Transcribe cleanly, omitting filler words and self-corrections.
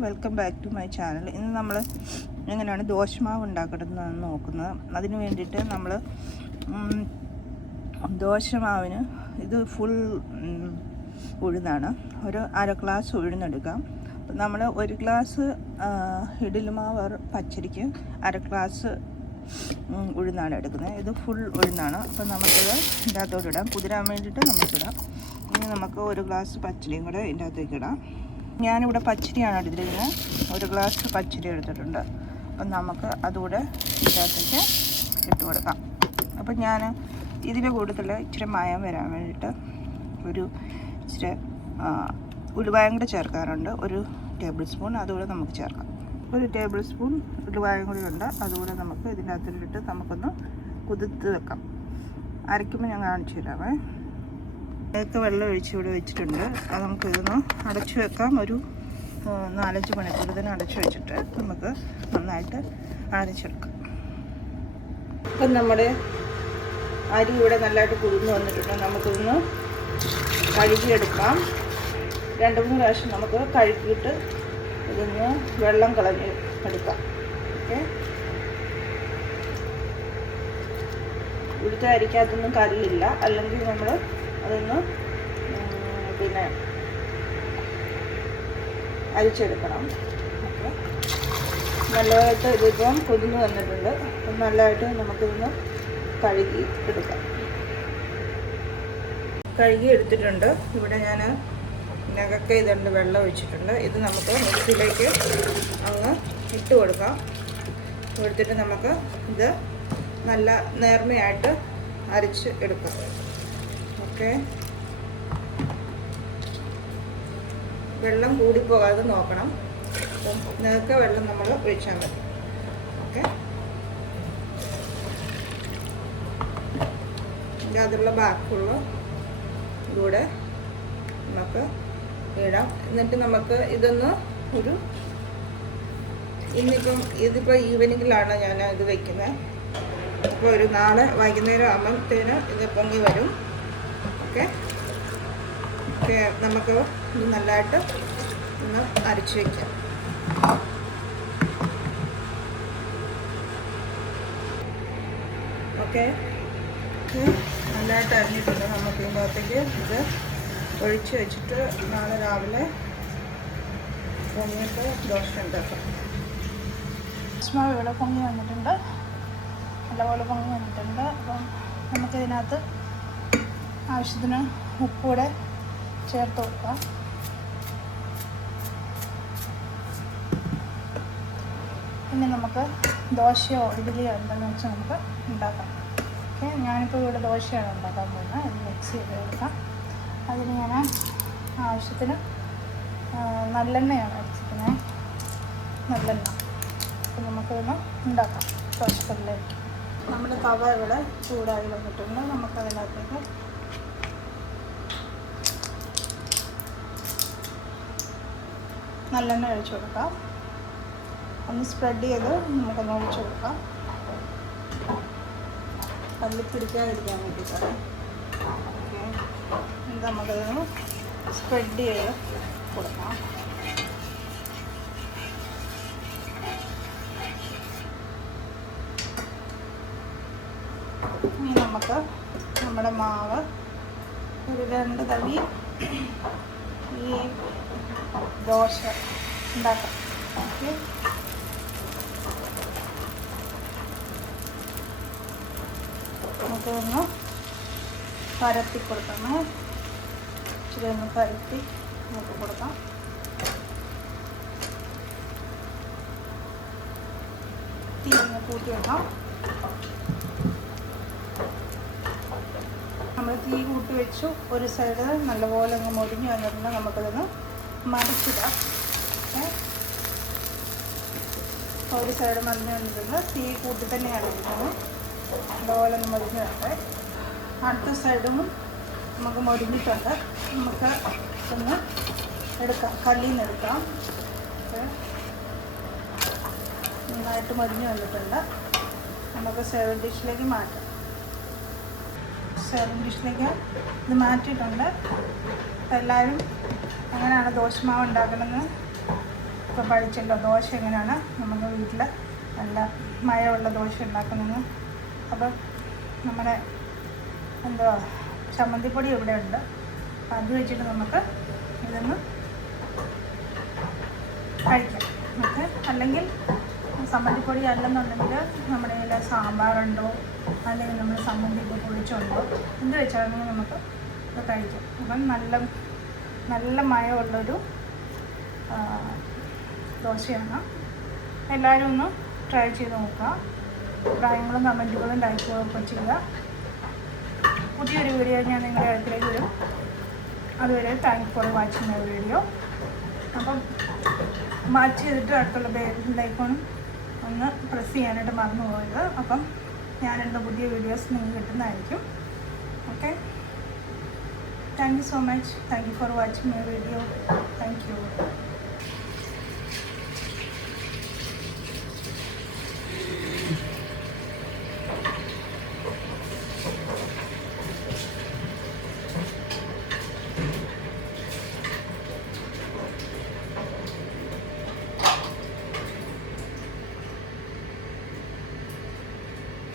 Welcome back to my channel. ഇന്ന് നമ്മൾ എങ്ങനെയാണ് ദോശമാവ് ഉണ്ടാക്കുന്നതെന്ന് നോക്കുന്നത്. അതിന് വേണ്ടിയിട്ട് നമ്മൾ ദോശമാവിന് ഇത് ഫുൾ ഉഴുന്നാണ്. ഒരു അര ഗ്ലാസ് ഉഴുന്നെടുക്കാം. നമ്മൾ ഒരു ഗ്ലാസ് ഇഡ്ഡലിമാവ് പച്ചരിക്ക് അര ഗ്ലാസ് ഉഴുന്നാണ് എടുക്കുന്നത്. ഇത് ഫുൾ ഉഴുന്നാണ്. അപ്പോൾ നമുക്കത് ഇതിൻ്റെ അകത്തോട്ട് ഇടാം. കുതിരാൻ വേണ്ടിയിട്ട് നമുക്കിടാം. ഇനി നമുക്ക് ഒരു ഗ്ലാസ് പച്ചരിയും കൂടെ ഇതിൻ്റെ അകത്തേക്ക് ഇടാം. ഞാനിവിടെ പച്ചരിയാണ് എടുത്തിരിക്കുന്നത്. ഒരു ഗ്ലാസ് പച്ചരി എടുത്തിട്ടുണ്ട്. അപ്പം നമുക്ക് അതുകൂടെ ഇതിനകത്തേക്ക് ഇട്ട് കൊടുക്കാം. അപ്പം ഞാൻ ഇതിൻ്റെ കൂട്ടത്തിൽ ഇച്ചിരി മായം വരാൻ വേണ്ടിയിട്ട് ഒരു ഇച്ചിരി ഉലുവായും കൂടെ ചേർക്കാറുണ്ട്. ഒരു ടേബിൾ സ്പൂൺ അതുകൂടെ നമുക്ക് ചേർക്കാം. ഒരു ടേബിൾ സ്പൂൺ ഉലുവായും കൂടി ഉണ്ട്. അതുകൂടെ നമുക്ക് ഇതിൻ്റെ അകത്തിലിട്ട് നമുക്കൊന്ന് കുതിർത്ത് വെക്കാം. അരയ്ക്കുമ്പോൾ ഞാൻ കാണിച്ചു തരാമേ. ഇതൊക്കെ വെള്ളം ഒഴിച്ച് ഇവിടെ വെച്ചിട്ടുണ്ട്. അത് നമുക്കിതൊന്ന് അടച്ചു വെക്കാം. ഒരു 4-5 മണിക്കൂർ തന്നെ അടച്ചു വെച്ചിട്ട് നമുക്ക് നന്നായിട്ട് അരച്ചെടുക്കാം. ഇപ്പം നമ്മുടെ അരി ഇവിടെ നല്ലതായിട്ട് കുതിർന്ന് വന്നിട്ടുണ്ട്. നമുക്കിതൊന്ന് കഴുകിയെടുക്കാം. 2-3 പ്രാവശ്യം നമുക്ക് കഴുകിയിട്ട് ഇതൊന്ന് വെള്ളം കളഞ്ഞ് എടുക്കാം. ഓക്കെ, ഇവിടുത്തെ അരിക്കകത്തൊന്നും കല്ലില്ല, അല്ലെങ്കിൽ നമ്മൾ അതൊന്ന് പിന്നെ അരിച്ചെടുക്കണം. ഓക്കെ, നല്ലതായിട്ട് ഇതിപ്പം കുതിർന്ന് വന്നിട്ടുണ്ട്. അപ്പം നല്ലതായിട്ട് നമുക്കിതൊന്ന് കഴുകി എടുക്കാം. കഴുകി എടുത്തിട്ടുണ്ട്. ഇവിടെ ഞാൻ നഖക്കെ ഇതുണ്ട്, വെള്ളം ഒഴിച്ചിട്ടുണ്ട്. ഇത് നമുക്ക് മിക്സിയിലേക്ക് അങ്ങ് ഇട്ട് കൊടുക്കാം. എടുത്തിട്ട് നമുക്ക് ഇത് നല്ല നേർമയായിട്ട് അരച്ച് എടുക്കാം. ഓക്കെ, വെള്ളം കൂടിപ്പോകാതെ നോക്കണം. നേരത്തെ വെള്ളം നമ്മൾ ഒഴിച്ചാൽ മതി. ഓക്കെ, അതിലുള്ള ബാക്കിയുള്ള ഇതൂടെ നമുക്ക് ഇടാം. എന്നിട്ട് നമുക്ക് ഇതൊന്ന് ഇതിപ്പോൾ ഈവനിങ്ങിലാണ് ഞാൻ ഇത് വയ്ക്കുന്നത്. അപ്പോൾ ഒരു നാളെ വൈകുന്നേരം ആകുമ്പോഴത്തേന് ഇത് പൊങ്ങി വരും. ഓക്കെ, നമുക്ക് ഇത് നല്ലതായിട്ട് ഒന്ന് അരച്ച് വയ്ക്കാം. ഓക്കെ, നല്ലതായിട്ട് അരിഞ്ഞിട്ടുണ്ട്. നമുക്ക് ഇതിനകത്തേക്ക് ഇത് ഒഴിച്ച് വെച്ചിട്ട് നാളെ രാവിലെ പൊങ്ങിയിട്ട് ദോശ ഉണ്ടാക്കാം. ദോശമാവ് ഇവിടെ പൊങ്ങി വന്നിട്ടുണ്ട്, നല്ലപോലെ പൊങ്ങി വന്നിട്ടുണ്ട്. അപ്പം നമുക്കിതിനകത്ത് ആവശ്യത്തിന് ഉപ്പൂടെ ചേർത്ത് കൊടുക്കാം. പിന്നെ നമുക്ക് ദോശയോ ഇഡ്ഡലിയോ എന്താണെന്ന് വെച്ചാൽ നമുക്ക് ഉണ്ടാക്കാം. ഓക്കെ, ഞാനിപ്പോൾ ഇവിടെ ദോശയാണ് ഉണ്ടാക്കാൻ പോകുന്നത്. ഇത് മിക്സ് ചെയ്ത് എടുക്കാം. അതിന് ഞാൻ ആവശ്യത്തിന് നല്ലെണ്ണയാണ് എടുത്തിരിക്കുന്നത്, നല്ലെണ്ണ. അപ്പം നമുക്കിതൊന്ന് ഉണ്ടാക്കാം ദോശക്കല്ലിലേക്ക്. നമ്മുടെ തവ ഇവിടെ ചൂടായി വന്നിട്ടുണ്ട്. നമുക്കതിനകത്തേക്ക് നല്ലെണ്ണ ഒഴിച്ചു കൊടുക്കാം. ഒന്ന് സ്പ്രെഡ് ചെയ്ത് നമുക്കൊന്ന് ഒഴിച്ചു കൊടുക്കാം. കല്ലിൽ പിടിക്കാതിരിക്കാൻ വേണ്ടിയിട്ടാണ്. ഓക്കെ, ഇത് നമുക്കതൊന്ന് സ്പ്രെഡ് ചെയ്ത് കൊടുക്കാം. ഇനി നമുക്ക് നമ്മുടെ മാവ് ഒരു 2 തവി ഈ ദോശ ഉണ്ടാക്കാം. ഓക്കെ, നമുക്കൊന്ന് പരത്തി കൊടുക്കണം. ഇച്ചിരി ഒന്ന് പരത്തി നമുക്ക് കൊടുക്കാം. തീ ഒന്ന് കൂട്ടി വെക്കാം. നമ്മൾ തീ കൂട്ടി വെച്ചു. ഒരു സൈഡ് നല്ലപോലെ അങ്ങ് മൊരിഞ്ഞ് വന്നിട്ടുണ്ട്. നമുക്കതൊന്ന് മറിച്ചിടാം. ഒരു സൈഡ് മറിഞ്ഞ് വന്നിട്ടുണ്ട്. തീ കൂട്ടി തന്നെയാണ് ഇരിക്കുന്നത്. നല്ലപോലെ ഒന്ന് മൊരിഞ്ഞ് വരട്ടെ. അടുത്ത സൈഡും നമുക്ക് മൊരിഞ്ഞിട്ടുണ്ട്. നമുക്ക് ഒന്ന് എടുക്കാം, കല്ലിൽ നിന്ന് എടുക്കാം. നന്നായിട്ട് മൊരിഞ്ഞ് വന്നിട്ടുണ്ട്. നമുക്ക് സെർവിങ് ഡിഷിലേക്ക് മാറ്റാം. സെർവിങ് ഡിഷിലേക്ക് ഇത് മാറ്റിയിട്ടുണ്ട്. അപ്പോൾ എല്ലാവരും എങ്ങനെയാണ് ദോശമാവ് ഉണ്ടാക്കണമെന്ന് ഇപ്പോൾ പഠിച്ചല്ലോ ദോശ എങ്ങനെയാണ് നമുക്ക് വീട്ടിൽ നല്ല മയമുള്ള ദോശ ഉണ്ടാക്കുന്നതെന്ന്. അപ്പം നമ്മുടെ എന്തുവാ ചമ്മന്തിപ്പൊടി ഇവിടെ ഉണ്ട്. അത് വെച്ചിട്ട് നമുക്ക് ഇതൊന്ന് കഴിക്കാം. ഓക്കെ, അല്ലെങ്കിൽ ചമ്മന്തിപ്പൊടി അല്ലെന്നുണ്ടെങ്കിൽ നമ്മുടെ കയ്യിൽ സാമ്പാറുണ്ടോ അല്ലെങ്കിൽ നമ്മൾ ചമ്മന്തിയൊക്കെ പൊളിച്ചുണ്ടോ എന്ത് വെച്ചാണെങ്കിൽ നമുക്ക് ഇത് കഴിക്കാം. അപ്പം നല്ല മയമുള്ളൊരു ദോശയാണ്. എല്ലാവരും ഒന്ന് ട്രൈ ചെയ്ത് നോക്കുക. അഭിപ്രായങ്ങളും കമൻറ്റുകളും ലൈക്കുകളും ഒക്കെ ചെയ്യുക. പുതിയൊരു വീഡിയോ ഞാൻ നിങ്ങളുടെ അടുത്തേക്ക് വരും. അതുവരെ thank for watching my video. അപ്പം വാച്ച് ചെയ്തിട്ട് അടുത്തുള്ള ബെല്ലൈക്കോണും ഒന്ന് പ്രസ് ചെയ്യാനായിട്ട് മറന്നു പോകരുത്. അപ്പം ഞാനെടുത്ത പുതിയ വീഡിയോസ് നിങ്ങൾക്ക് കിട്ടുന്നതായിരിക്കും. Okay, thank you so much. Thank you for watching my video. Thank you.